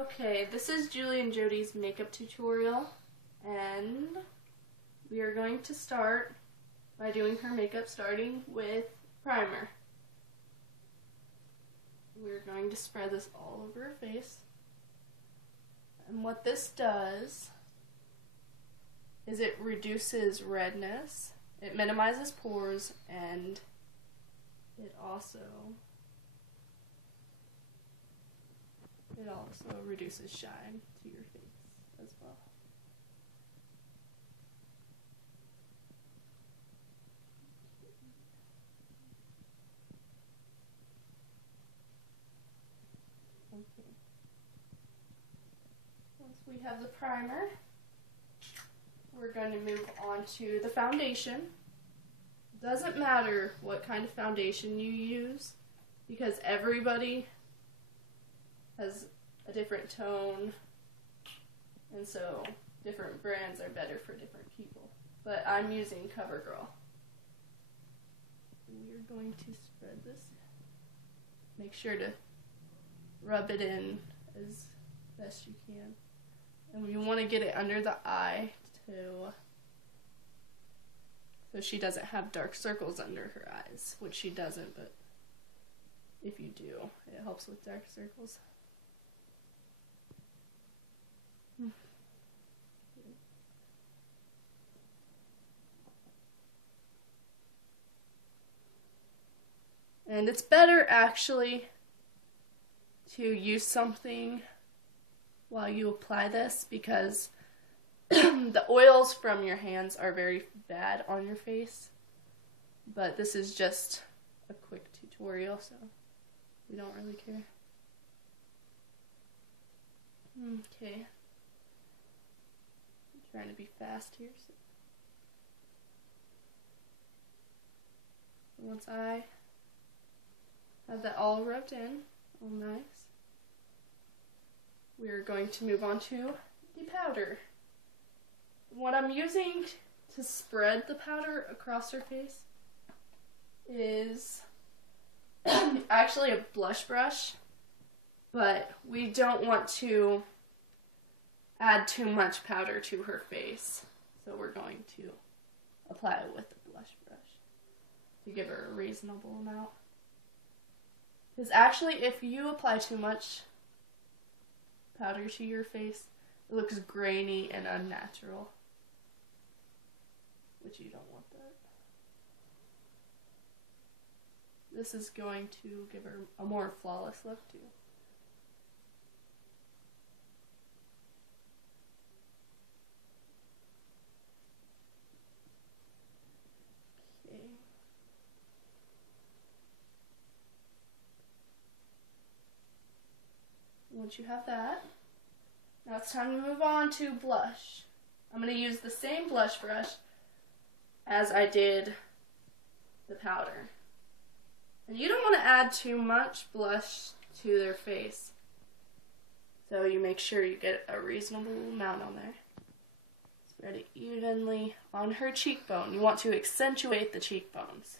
Okay, this is Julie and Jodie's makeup tutorial, and we are going to start by doing her makeup, starting with primer. We're going to spread this all over her face, and what this does is it reduces redness, it minimizes pores, and it also reduces shine to your face as well. Okay. Once we have the primer, we're going to move on to the foundation. Doesn't matter what kind of foundation you use, because everybody has a different tone, and so different brands are better for different people. But I'm using CoverGirl. We're going to spread this. Make sure to rub it in as best you can. And you want to get it under the eye too, so she doesn't have dark circles under her eyes, which she doesn't, but if you do, it helps with dark circles. And it's better actually to use something while you apply this, because the oils from your hands are very bad on your face. But this is just a quick tutorial, so we don't really care. Okay. I'm trying to be fast here. So once I have that all rubbed in, all nice, we're going to move on to the powder. What I'm using to spread the powder across her face is actually a blush brush, but we don't want to add too much powder to her face, so we're going to apply it with the blush brush to give her a reasonable amount. Because actually, if you apply too much powder to your face, it looks grainy and unnatural, which you don't want that. This is going to give her a more flawless look too. Okay. Once you have that, now it's time to move on to blush. I'm going to use the same blush brush as I did the powder. And you don't want to add too much blush to their face, so you make sure you get a reasonable amount on there. Spread it evenly on her cheekbone. You want to accentuate the cheekbones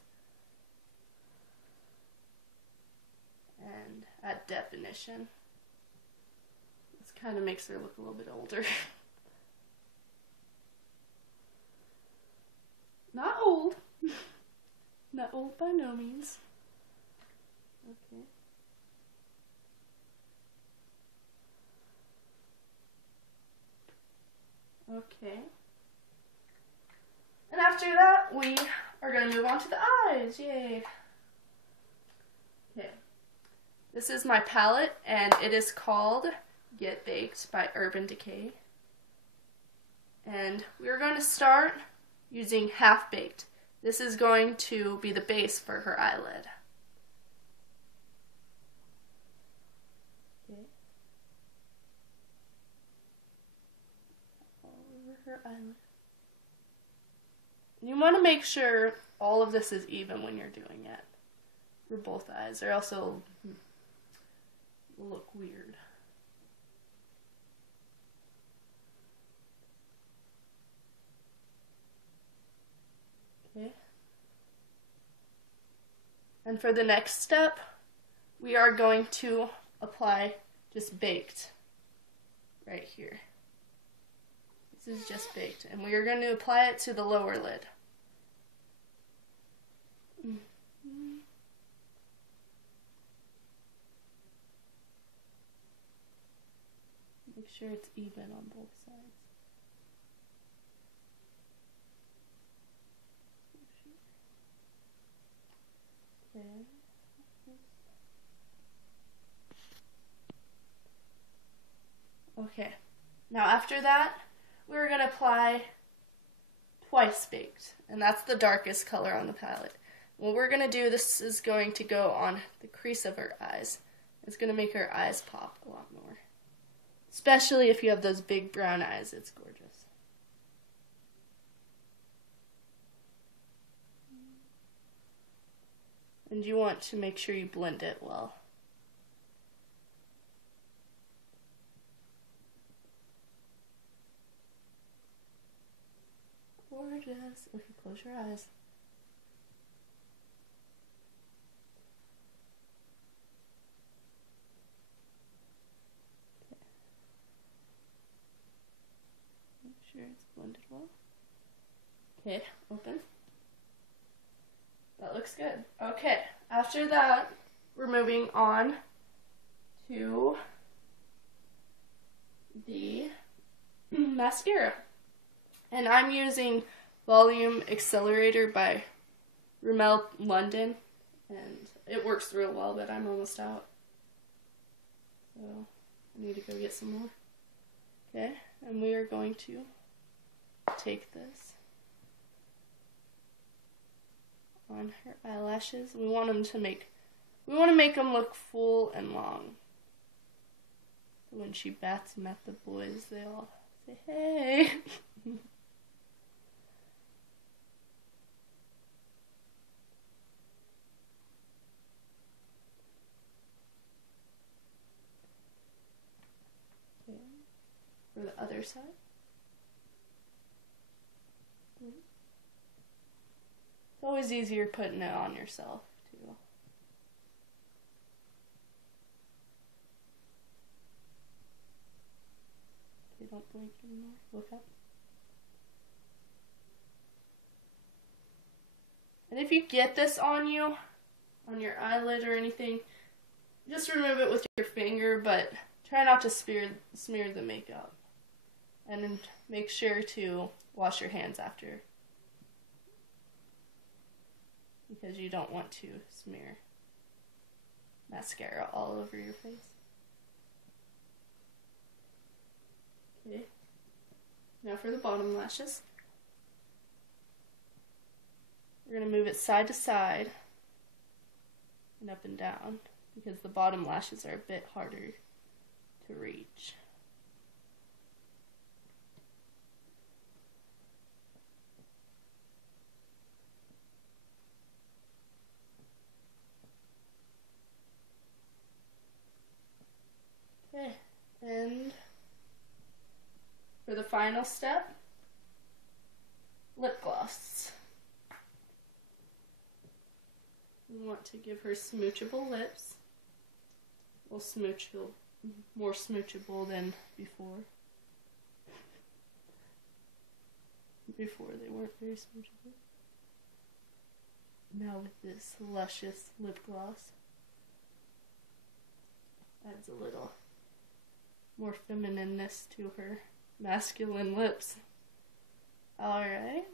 and add definition. This kind of makes her look a little bit older. Not old. Not old by no means. Okay. Okay. And after that, we are going to move on to the eyes. Yay. Okay. This is my palette, and it is called Get Baked by Urban Decay. And we're going to start using Half Baked. This is going to be the base for her eyelid. Okay. All over her eyelid. You want to make sure all of this is even when you're doing it for both eyes, or else it'll look weird. Okay. And for the next step, we are going to apply just baked right here. This is just baked, and we are going to apply it to the lower lid. Make sure it's even on both sides. Okay. Okay. Now after that, we're going to apply twice baked, and that's the darkest color on the palette. What we're going to do, this is going to go on the crease of our eyes. It's going to make our eyes pop a lot more. Especially if you have those big brown eyes, it's gorgeous. And you want to make sure you blend it well. Gorgeous. Okay, close your eyes. Okay. Make sure it's blended well. Okay, open. That looks good. Okay, after that, we're moving on to the mascara. And I'm using Volume Accelerator by Rimmel London. And it works real well, but I'm almost out. So I need to go get some more. Okay, and we are going to take this on her eyelashes. We want to make them look full and long. So when she bats them at the boys, they all say, "Hey." Okay. For the other side. It's always easier putting it on yourself, too. Okay, don't blink anymore. Look up. And if you get this on you, on your eyelid or anything, just remove it with your finger, but try not to smear the makeup. And make sure to wash your hands after, because you don't want to smear mascara all over your face. Okay, now for the bottom lashes. We're going to move it side to side and up and down, because the bottom lashes are a bit harder to reach. Okay, and for the final step, lip gloss. We want to give her smoochable lips. Well, more smoochable than before. Before they weren't very smoochable. Now with this luscious lip gloss, adds a little more feminineness to her masculine lips. Alright.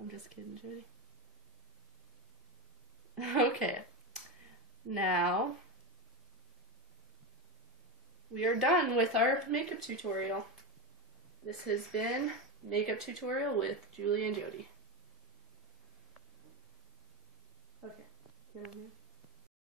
I'm just kidding, Jody. Okay. Now, we are done with our makeup tutorial. This has been Makeup Tutorial with Julie and Jody. Okay.